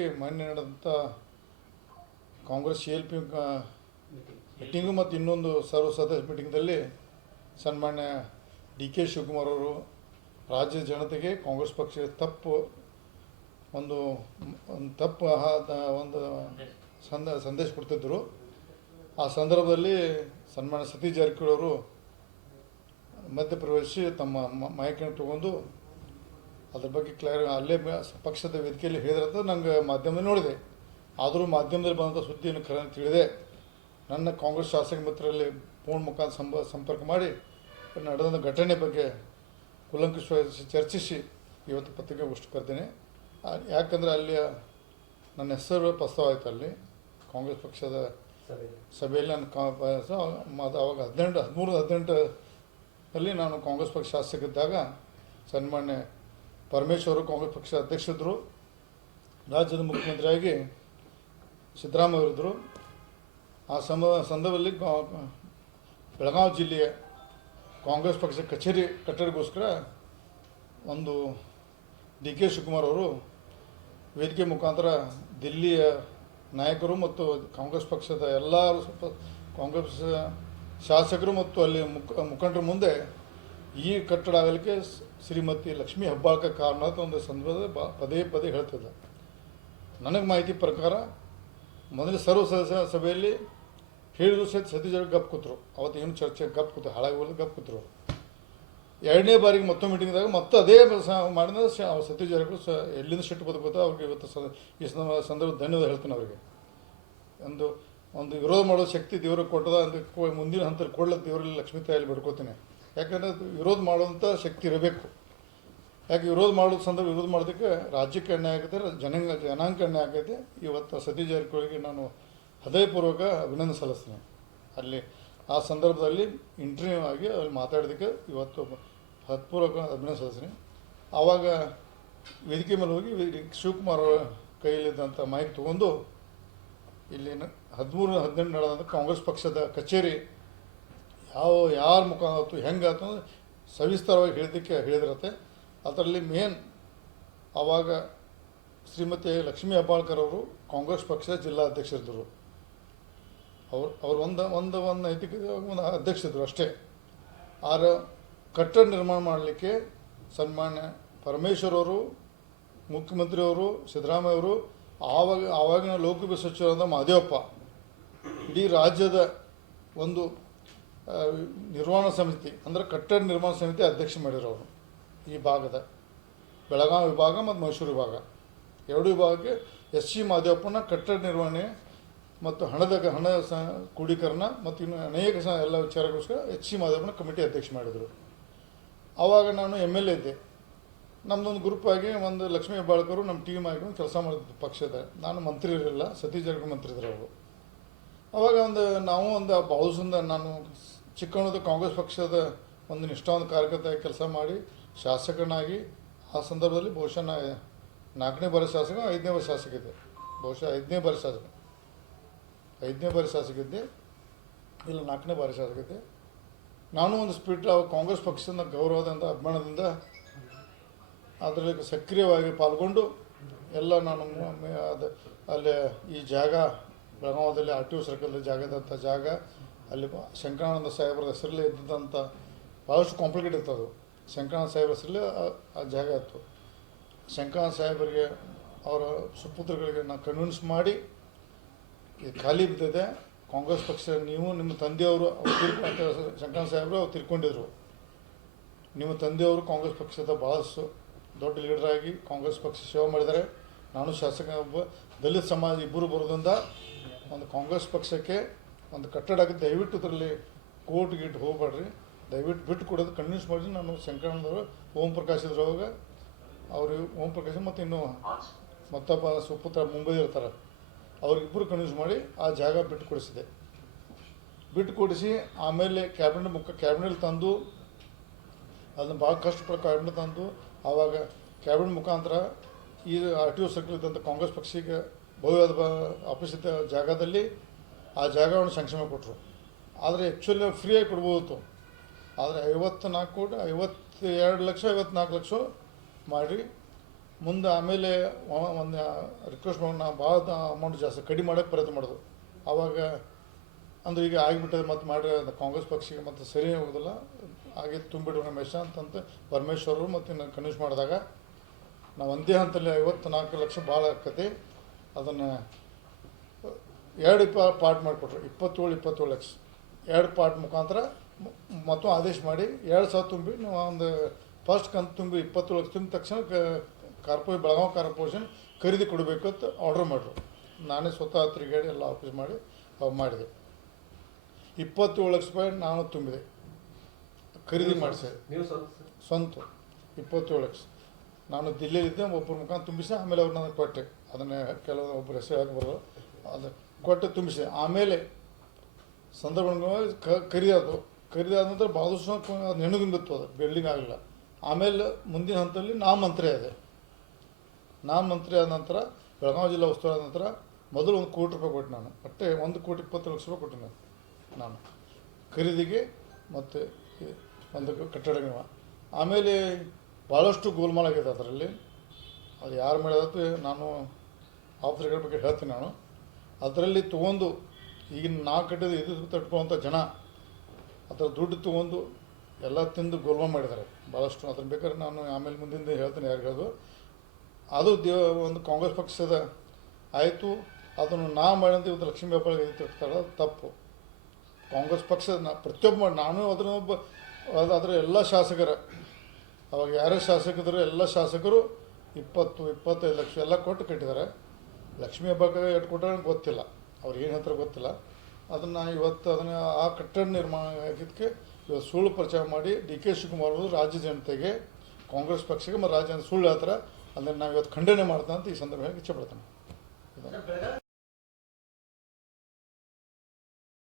ಸಲುವಾಗಿ ಮೊನ್ನೆ ನಡೆದಂಥ ಕಾಂಗ್ರೆಸ್ CLP ಮೀಟಿಂಗು ಮತ್ತು ಇನ್ನೊಂದು ಸರ್ವ ಸದಸ್ಯ ಮೀಟಿಂಗ್ದಲ್ಲಿ ಸನ್ಮಾನ್ಯ DK ಶಿವಕುಮಾರ್ ಅವರು ರಾಜ್ಯದ ಜನತೆಗೆ ಕಾಂಗ್ರೆಸ್ ಪಕ್ಷ ತಪ್ಪು ಒಂದು ಸಂದೇಶ ಕೊಡ್ತಿದ್ದರು. ಆ ಸಂದರ್ಭದಲ್ಲಿ ಸನ್ಮಾನ್ಯ ಸತೀಶ್ ಜಾರಕಿಹೊಳಿ ಅವರು ಮಧ್ಯಪ್ರವೇಶಿಸಿ ತಮ್ಮ ಮೈಕನ್ನು ತಗೊಂಡು ಅದ್ರ ಬಗ್ಗೆ ಅಲ್ಲೇ ಪಕ್ಷದ ವೇದಿಕೆಯಲ್ಲಿ ಹೇಳಿದ್ರಂತ ನಂಗೆ ಮಾಧ್ಯಮದಲ್ಲಿ ನೋಡಿದೆ. ಆದರೂ ಮಾಧ್ಯಮದಲ್ಲಿ ಬಂದಂಥ ಸುದ್ದಿಯನ್ನು ತಿಳಿದೆ. ನನ್ನ ಕಾಂಗ್ರೆಸ್ ಶಾಸಕ ಮಿತ್ರರಲ್ಲಿ ಫೋನ್ ಮುಖಾಂತರ ಸಂಪರ್ಕ ಮಾಡಿ ನಡೆದ ಘಟನೆ ಬಗ್ಗೆ ಕೂಲಂಕಷವಾಗಿ ಚರ್ಚಿಸಿ ಇವತ್ತು ಪತ್ರಿಕಾಗೋಷ್ಠಿ ಕರೆದೇನೆ. ಯಾಕಂದರೆ ಅಲ್ಲಿ ನನ್ನ ಹೆಸರು ಪ್ರಸ್ತಾವ ಆಯಿತು. ಅಲ್ಲಿ ಕಾಂಗ್ರೆಸ್ ಪಕ್ಷದ ಸಭೆಯಲ್ಲಿ ನಾನು ಅವಾಗ 13-18 ನಾನು ಕಾಂಗ್ರೆಸ್ ಪಕ್ಷ ಶಾಸಕರಿದ್ದಾಗ ಸನ್ಮಾನ್ಯ ಪರಮೇಶ್ವರು ಕಾಂಗ್ರೆಸ್ ಪಕ್ಷದ ಅಧ್ಯಕ್ಷರಿದ್ದರು. ರಾಜ್ಯದ ಮುಖ್ಯಮಂತ್ರಿಯಾಗಿ ಸಿದ್ದರಾಮಯ್ಯ ಅವರಿದ್ದರು. ಆ ಸಂದರ್ಭದಲ್ಲಿ ಬೆಳಗಾವಿ ಜಿಲ್ಲೆಯ ಕಾಂಗ್ರೆಸ್ ಪಕ್ಷದ ಕಚೇರಿ ಕಟ್ಟಡಕ್ಕೋಸ್ಕರ ಒಂದು DK ಶಿವಕುಮಾರ್ ಅವರು ವೇದಿಕೆ ಮುಖಾಂತರ ದಿಲ್ಲಿಯ ನಾಯಕರು ಮತ್ತು ಕಾಂಗ್ರೆಸ್ ಪಕ್ಷದ ಎಲ್ಲ ಕಾಂಗ್ರೆಸ್ ಶಾಸಕರು ಮತ್ತು ಅಲ್ಲಿ ಮುಖಂಡರ ಮುಂದೆ ಈ ಕಟ್ಟಡ ಆಗಲಿಕ್ಕೆ ಶ್ರೀಮತಿ ಲಕ್ಷ್ಮೀ ಹೆಬ್ಬಾಳ್ಕರ್ ಕಾರಣ ಅಂತ ಒಂದು ಸಂದರ್ಭದಲ್ಲಿ ಪದೇ ಹೇಳ್ತಿದ್ದ. ನನಗೆ ಮಾಹಿತಿ ಪ್ರಕಾರ ಮೊದಲು ಸರ್ವ ಸದಸ್ಯ ಸಭೆಯಲ್ಲಿ ಹೇಳಿದ್ರು ಸತೀಶ್ ಜಾರಕಿಹೊಳಿ ಗಪ್ ಕೂತರು. ಅವತ್ತು ಏನು ಚರ್ಚೆ ಗಪ್ ಕೂತು ಹಾಳಾಗಿ ಹೋಗಿ ಗಪ್ ಕೂತರು. ಎರಡನೇ ಬಾರಿಗೆ ಮತ್ತೊಂದು ಮೀಟಿಂಗ್ದಾಗ ಮತ್ತೆ ಅದೇ ಮಾಡಿದ ಸತೀಶ್ ಜಾರಕಿಹೊಳಿ ಎಲ್ಲಿಂದ ಸಿಟ್ಟು ಬದುಕುತ್ತೋ ಅವ್ರಿಗೆ ಇವತ್ತು ಈ ಸಂದರ್ಭ ಧನ್ಯವಾದ ಹೇಳ್ತೀನಿ. ಅವರಿಗೆ ಒಂದು ವಿರೋಧ ಮಾಡೋ ಶಕ್ತಿ ದೇವ್ರಿಗೆ ಕೊಟ್ಟದ ಅಂತ ಮುಂದಿನ ಹಂತದಲ್ಲಿ ಕೊಡ್ಲಿಕ್ಕೆ ದೇವರಲ್ಲಿ ಲಕ್ಷ್ಮೀ ತಾಯಲ್ಲಿ ಬಿಡ್ಕೋತೀನಿ. ಯಾಕಂದರೆ ವಿರೋಧ ಮಾಡುವಂಥ ಶಕ್ತಿ ಇರಬೇಕು. ಯಾಕೆ ವಿರೋಧ ಮಾಡೋದಕ್ಕೆ ರಾಜ್ಯಕ್ಕೆ ಅನ್ಯಾಯ ಆಗುತ್ತೆ, ಜನಾಂಗಕ್ಕೆ ಅನ್ಯಾಯ ಆಗೈತೆ. ಇವತ್ತು ಸತೀಶ್ ಜಾರಕಿಹೊಳಿಗೆ ನಾನು ಹೃದಯಪೂರ್ವಕ ಅಭಿನಂದನೆ ಸಲ್ಲಿಸ್ತೀನಿ. ಅಲ್ಲಿ ಆ ಸಂದರ್ಭದಲ್ಲಿ ಇಂಟರ್ವ್ಯೂ ಆಗಿ ಅಲ್ಲಿ ಮಾತಾಡೋದಕ್ಕೆ ಇವತ್ತು ಹೃತ್ಪೂರ್ವಕ ಅಭಿನಂದನೆ ಸಲ್ಲಿಸ್ತೀನಿ. ಆವಾಗ ವೇದಿಕೆ ಮೇಲೆ ಹೋಗಿ ಶಿವಕುಮಾರ್ ಅವರ ಕೈಯಲ್ಲಿದ್ದಂಥ ಮೈಕ್ ತೊಗೊಂಡು ಇಲ್ಲಿ 13-18 ನಡೆದಂಥ ಕಾಂಗ್ರೆಸ್ ಪಕ್ಷದ ಕಚೇರಿ ಯಾರ ಮುಖಾಂತರ ಹೆಂಗಾಯ್ತು ಅಂದರೆ ಸವಿಸ್ತಾರವಾಗಿ ಹೇಳಿದಿರತ್ತೆ. ಅದರಲ್ಲಿ ಮೇನ್ ಆವಾಗ ಶ್ರೀಮತಿ ಲಕ್ಷ್ಮೀ ಹೆಬ್ಬಾಳ್ಕರ್ ಅವರು ಕಾಂಗ್ರೆಸ್ ಪಕ್ಷದ ಜಿಲ್ಲಾಧ್ಯಕ್ಷರಿದ್ದರು. ಅವರು ಒಂದು ನೈತಿಕ ಒಂದು ಅಧ್ಯಕ್ಷರಿದ್ದರು ಅಷ್ಟೇ. ಆರ ಕಟ್ಟಡ ನಿರ್ಮಾಣ ಮಾಡಲಿಕ್ಕೆ ಸನ್ಮಾನ್ಯ ಪರಮೇಶ್ವರ್ ಅವರು, ಮುಖ್ಯಮಂತ್ರಿಯವರು ಸಿದ್ದರಾಮಯ್ಯ ಅವರು, ಆವಾಗಿನ ಲೋಕೋಪಯೋಗಿ ಸಚಿವರಾದ ಮಹದೇವಪ್ಪ, ಇಡೀ ರಾಜ್ಯದ ಒಂದು ನಿರ್ವಹಣಾ ಸಮಿತಿ ಅಂದರೆ ಕಟ್ಟಡ ನಿರ್ಮಾಣ ಸಮಿತಿ ಅಧ್ಯಕ್ಷ ಮಾಡಿರೋರು. ಈ ಭಾಗದ ಬೆಳಗಾವಿ ವಿಭಾಗ ಮತ್ತು ಮೈಸೂರು ವಿಭಾಗ ಎರಡು ವಿಭಾಗಕ್ಕೆ SC ಮಹದೇವಪ್ಪನ ಕಟ್ಟಡ ನಿರ್ವಹಣೆ ಮತ್ತು ಹಣ ಕ್ರೋಢೀಕರಣ ಮತ್ತು ಇನ್ನು ಅನೇಕ ಎಲ್ಲ ವಿಚಾರಗೋಸ್ಕರ SC ಮಹದೇವಪ್ಪನ ಕಮಿಟಿ ಅಧ್ಯಕ್ಷ ಮಾಡಿದರು. ಆವಾಗ ನಾನು MLA ಇದ್ದೆ. ನಮ್ಮದೊಂದು ಗ್ರೂಪ್ ಆಗಿ ಒಂದು ಲಕ್ಷ್ಮೀ ಹೆಬ್ಬಾಳ್ಕರು ನಮ್ಮ ಟೀಮ್ ಆಗಿಕೊಂಡು ಕೆಲಸ ಮಾಡಿದ್ದು ಪಕ್ಷದ. ನಾನು ಮಂತ್ರಿ ಇರಲಿಲ್ಲ, ಸತೀಶ್ ಜಾರಕಿಹೊಳಿ ಮಂತ್ರಿ ಇದ್ರು ಅವರು. ಆವಾಗ ನಾವು ಭಾಳಸಂದ ನಾನು ಚಿಕ್ಕವನದ ಕಾಂಗ್ರೆಸ್ ಪಕ್ಷದ ಒಂದು ನಿಷ್ಠಾವಂತ ಕಾರ್ಯಕರ್ತೆಯಾಗಿ ಕೆಲಸ ಮಾಡಿ ಶಾಸಕನಾಗಿ ಆ ಸಂದರ್ಭದಲ್ಲಿ ಬಹುಶಃ 4ನೇ ಬಾರಿ ಶಾಸಕ 5ನೇ ಬಾರಿ ಶಾಸಕ ಇದ್ದೆ. ಬಹುಶಃ 5ನೇ ಬಾರಿ ಶಾಸಕ ಇದ್ದೆ, ಇಲ್ಲ 4ನೇ ಬಾರಿ ಶಾಸಕ ಇದ್ದೆ. ನಾನು ಒಂದು ಸ್ಪಿರಿಟ್ ಕಾಂಗ್ರೆಸ್ ಪಕ್ಷದ ಗೌರವದಿಂದ ಅಭಿಮಾನದಿಂದ ಅದರಲ್ಲಿ ಸಕ್ರಿಯವಾಗಿ ಪಾಲ್ಗೊಂಡು ಎಲ್ಲ ನಾನು ಅಲ್ಲಿ ಈ ಜಾಗ ಬೆಳಗಾವದಲ್ಲಿ RTO ಸರ್ಕಲ್ ಜಾಗದಂಥ ಜಾಗ ಅಲ್ಲಿ ಶಂಕರಾನಂದ ಸಾಹೇಬರ ಹೆಸರಲ್ಲೇ ಇದ್ದಂಥ ಭಾಳಷ್ಟು ಕಾಂಪ್ಲಿಕೇಟ್ ಇತ್ತು. ಅದು ಶಂಕರಾನಂದ ಸಾಹೇಬ್ರ ಹೆಸರಲ್ಲೇ ಆ ಜಾಗ ಇತ್ತು. ಶಂಕರಾನಂದ ಸಾಹೇಬರಿಗೆ ಅವರ ಸುಪುತ್ರಗಳಿಗೆ ನಾನು ಕನ್ವಿನ್ಸ್ ಮಾಡಿ ಇದು ಖಾಲಿ ಬಿದ್ದಿದೆ, ಕಾಂಗ್ರೆಸ್ ಪಕ್ಷ ನೀವು ನಿಮ್ಮ ತಂದೆಯವರು ಶಂಕರಾನಂದ ಸಾಹೇಬರು ಅವ್ರು ತಿರ್ಕೊಂಡಿದ್ರು. ನಿಮ್ಮ ತಂದೆಯವರು ಕಾಂಗ್ರೆಸ್ ಪಕ್ಷದ ಭಾಳಷ್ಟು ದೊಡ್ಡ ಲೀಡರಾಗಿ ಕಾಂಗ್ರೆಸ್ ಪಕ್ಷ ಸೇವೆ ಮಾಡಿದ್ದಾರೆ. ನಾನು ಶಾಸಕ, ಒಬ್ಬ ದಲಿತ ಸಮಾಜ ಇಬ್ಬರು ಬರೋದ್ರಿಂದ ಒಂದು ಕಾಂಗ್ರೆಸ್ ಪಕ್ಷಕ್ಕೆ ಒಂದು ಕಟ್ಟಡ ಆಗುತ್ತೆ. ದಯವಿಟ್ಟು ಇದರಲ್ಲಿ ಕೋರ್ಟ್ ಗೀಟ್ ಹೋಗಬೇಡ್ರಿ, ದಯವಿಟ್ಟು ಬಿಟ್ಟು ಕೊಡೋದು ಕನ್ವಿನ್ಸ್ ಮಾಡಿ ನಾನು ಶಂಕರಾನಂದವರು ಓಂ ಪ್ರಕಾಶ್ ಇದ್ರು. ಅವಾಗ ಅವರು ಓಂ ಪ್ರಕಾಶ್ ಮತ್ತು ಇನ್ನು ಮತ್ತೊಬ್ಬ ಸುಪುತ್ರ ಮುಂಬೈ ಇರ್ತಾರೆ, ಅವ್ರಿಗಿಬ್ಬರು ಕನ್ವಿನ್ಸ್ ಮಾಡಿ ಆ ಜಾಗ ಬಿಟ್ಟು ಕೊಡಿಸಿ ಆಮೇಲೆ ಕ್ಯಾಬಿನೆಟ್ ತಂದು ಅದನ್ನು ಭಾಳ ಕಷ್ಟಪಟ್ಟು ಕ್ಯಾಬಿನೆಟ್ ತಂದು ಆವಾಗ ಕ್ಯಾಬಿನೆಟ್ ಮುಖಾಂತರ ಈ RTO ಸರ್ಕಲ್ ಇದ್ದಂಥ ಕಾಂಗ್ರೆಸ್ ಪಕ್ಷಕ್ಕೆ ಭವ್ಯವಾದ ಆಫೀಸ್ ಇದ್ದ ಜಾಗದಲ್ಲಿ ಆ ಜಾಗವನ್ನು ಸಂಕ್ಷೇಮ ಕೊಟ್ಟರು. ಆದರೆ ಆ್ಯಕ್ಚುಲಿ ಫ್ರೀಯಾಗಿ ಕೊಡ್ಬೋದಿತ್ತು. ಆದರೆ 52 ಲಕ್ಷ 54 ಲಕ್ಷ ಮಾಡಿ ಮುಂದೆ ಆಮೇಲೆ ಒಂದು ರಿಕ್ವೆಸ್ಟ್ ಮಾಡಿ ನಾವು ಭಾಳ ಅಮೌಂಟ್ ಜಾಸ್ತಿ ಕಡಿಮೆ ಮಾಡೋಕ್ಕೆ ಪ್ರಯತ್ನ ಮಾಡೋದು. ಆವಾಗ ಅಂದ್ರೆ ಈಗ ಆಗಿಬಿಟ್ಟದೆ ಮತ್ತು ಮಾಡಿ ಕಾಂಗ್ರೆಸ್ ಪಕ್ಷಕ್ಕೆ ಮತ್ತು ಸರಿ ಹೋಗೋದಿಲ್ಲ, ಹಾಗೆ ತುಂಬಿಡುವ ರಮೇಶ ಅಂತಂತ ಪರಮೇಶ್ವರರು ಮತ್ತು ಇನ್ನು ಕನ್ವಿನ್ಸ್ ಮಾಡಿದಾಗ ನಾವು ಒಂದೇ ಹಂತದಲ್ಲಿ 54 ಲಕ್ಷ ಭಾಳ ಆಕತಿ. ಅದನ್ನು 2 ಪಾರ್ಟ್ ಮಾಡಿಕೊಟ್ರು, 27 ಲಕ್ಷ 2 ಪಾರ್ಟ್ ಮುಖಾಂತರ ಮತ್ತು ಆದೇಶ ಮಾಡಿ 2,000 ತುಂಬಿ ನಾವು ಒಂದು ಫಸ್ಟ್ ಕಂತು ತುಂಬಿ 20 ಲಕ್ಷ ತುಂಬಿದ ತಕ್ಷಣ ಬೆಳಗಾವಿ ಕಾರ್ಪೊರೇಷನ್ ಖರೀದಿ ಕೊಡಬೇಕು ಅಂತ ಆರ್ಡ್ರ್ ಮಾಡಿದ್ರು. ನಾನೇ ಸ್ವತಃ ತಿರುಗಾಡಿ ಎಲ್ಲ ಆಫೀಸ್ ಮಾಡಿ ಮಾಡಿದೆ. 27 ಲಕ್ಷ ರೂಪಾಯಿ ನಾನು ತುಂಬಿದೆ, ಖರೀದಿ ಮಾಡಿಸಿದೆ. ನೀವು ಸ್ವಂತ 27 ಲಕ್ಷ ನಾನು ದಿಲ್ಲಿಯಲ್ಲಿದ್ದೆ, ಒಬ್ಬರ ಮುಖಾಂತರ ತುಂಬಿಸಿ ಆಮೇಲೆ ಅವ್ರು ನನಗೆ ಕೊಟ್ಟೆ. ಅದನ್ನು ಕೆಲವು ಒಬ್ಬರು ಹೆಸರು ಹಾಕಿ ಬರೋದು ಅದು ಕೊಟ್ಟು ತುಂಬಿಸಿದೆ. ಆಮೇಲೆ ಸಂದರ್ಭ ಖರೀದಾದ ನಂತರ ಭಾಳಷ್ಟು ಅದು ಹೆಣ್ಣುಗುಂಬಿತ್ತು, ಅದು ಬಿಲ್ಡಿಂಗ್ ಆಗಲಿಲ್ಲ. ಆಮೇಲೆ ಮುಂದಿನ ಹಂತದಲ್ಲಿ ನಾ ಮಂತ್ರಿ ಆದ ನಂತರ ಬೆಳಗಾವಿ ಜಿಲ್ಲಾ ಉಸ್ತುವಾರಿ ಆದ ನಂತರ ಮೊದಲು 1 ಕೋಟಿ ರೂಪಾಯಿ ಕೊಟ್ಟೆ ನಾನು. ಒಟ್ಟೆ 1,20,00,000 ರೂಪಾಯಿ ಕೊಟ್ಟೆ ನಾನು ಖರೀದಿಗೆ ಮತ್ತು ಒಂದು ಕಟ್ಟಡ ನಿರ್ಮಾಣ. ಆಮೇಲೆ ಭಾಳಷ್ಟು ಗೋಲ್ಮಾಲ್ ಆಗಿದೆ ಅದರಲ್ಲಿ. ಅದು ಯಾರು ಮಾಡಿದತ್ತು ನಾನು ಆಫೀಸರ್ಗಳ ಬಗ್ಗೆ ಹೇಳ್ತೀನಿ. ನಾನು ಅದರಲ್ಲಿ ತೊಗೊಂಡು ಈಗಿನ ನಾವು ಕಟ್ಟಿದ ಇದು ತಟ್ಕೊಳ್ಳೋಂಥ ಜನ ಅದರ ದುಡ್ಡು ತೊಗೊಂಡು ಎಲ್ಲ ತಿಂದು ಗೋಲ್ಮಾಲ್ ಮಾಡಿದ್ದಾರೆ ಭಾಳಷ್ಟು. ಅದನ್ನು ಬೇಕಾದ್ರೆ ನಾನು ಆಮೇಲೆ ಮುಂದಿಂದ ಹೇಳ್ತೀನಿ ಯಾರು ಹೇಳೋದು. ಅದು ಒಂದು ಕಾಂಗ್ರೆಸ್ ಪಕ್ಷದ ಆಯಿತು. ಅದನ್ನು ನಾ ಮಾಡಿದಂಥ ಇವತ್ತು ಲಕ್ಷ್ಮೀ ಹೆಬ್ಬಾಳ್ಕರ್ ಇದು ತಟ್ತಾರೆ, ತಪ್ಪು. ಕಾಂಗ್ರೆಸ್ ಪಕ್ಷದ ಪ್ರತಿಯೊಬ್ಬ ನಾನು ಅದನ್ನೊಬ್ಬ ಅದರ ಎಲ್ಲ ಶಾಸಕರ ಅವಾಗ ಯಾರೇ ಶಾಸಕರು ಎಲ್ಲ ಶಾಸಕರು 20-25 ಲಕ್ಷ ಎಲ್ಲ ಕೊಟ್ಟು ಕಟ್ಟಿದ್ದಾರೆ. ಲಕ್ಷ್ಮೀ ಹೆಬ್ಬಾಳ್ಕರ್ ಎಷ್ಟು ಕೊಟ್ಟರೆ ಗೊತ್ತಿಲ್ಲ, ಅವ್ರು ಏನು ಹೇಳ್ತಾರೆ ಗೊತ್ತಿಲ್ಲ. ಅದನ್ನು ಇವತ್ತು ಅದನ್ನು ಆ ಕಟ್ಟಡ ನಿರ್ಮಾಣ ಆಗಿದ್ದಕ್ಕೆ ಇವತ್ತು ಸುಳ್ಳು ಪ್ರಚಾರ ಮಾಡಿ DK ಶಿವಕುಮಾರ್ ಅವರು ರಾಜ್ಯ ಜನತೆಗೆ ಕಾಂಗ್ರೆಸ್ ಪಕ್ಷಕ್ಕೆ ಮತ್ತು ರಾಜ್ಯ ಸುಳ್ಳು ಹೇಳ್ತಾರೆ. ಅದನ್ನು ನಾವು ಇವತ್ತು ಖಂಡನೆ ಮಾಡ್ತಾ ಅಂತ ಈ ಸಂದರ್ಭದಲ್ಲಿ ಇಚ್ಛೆ ಪಡ್ತೇನೆ.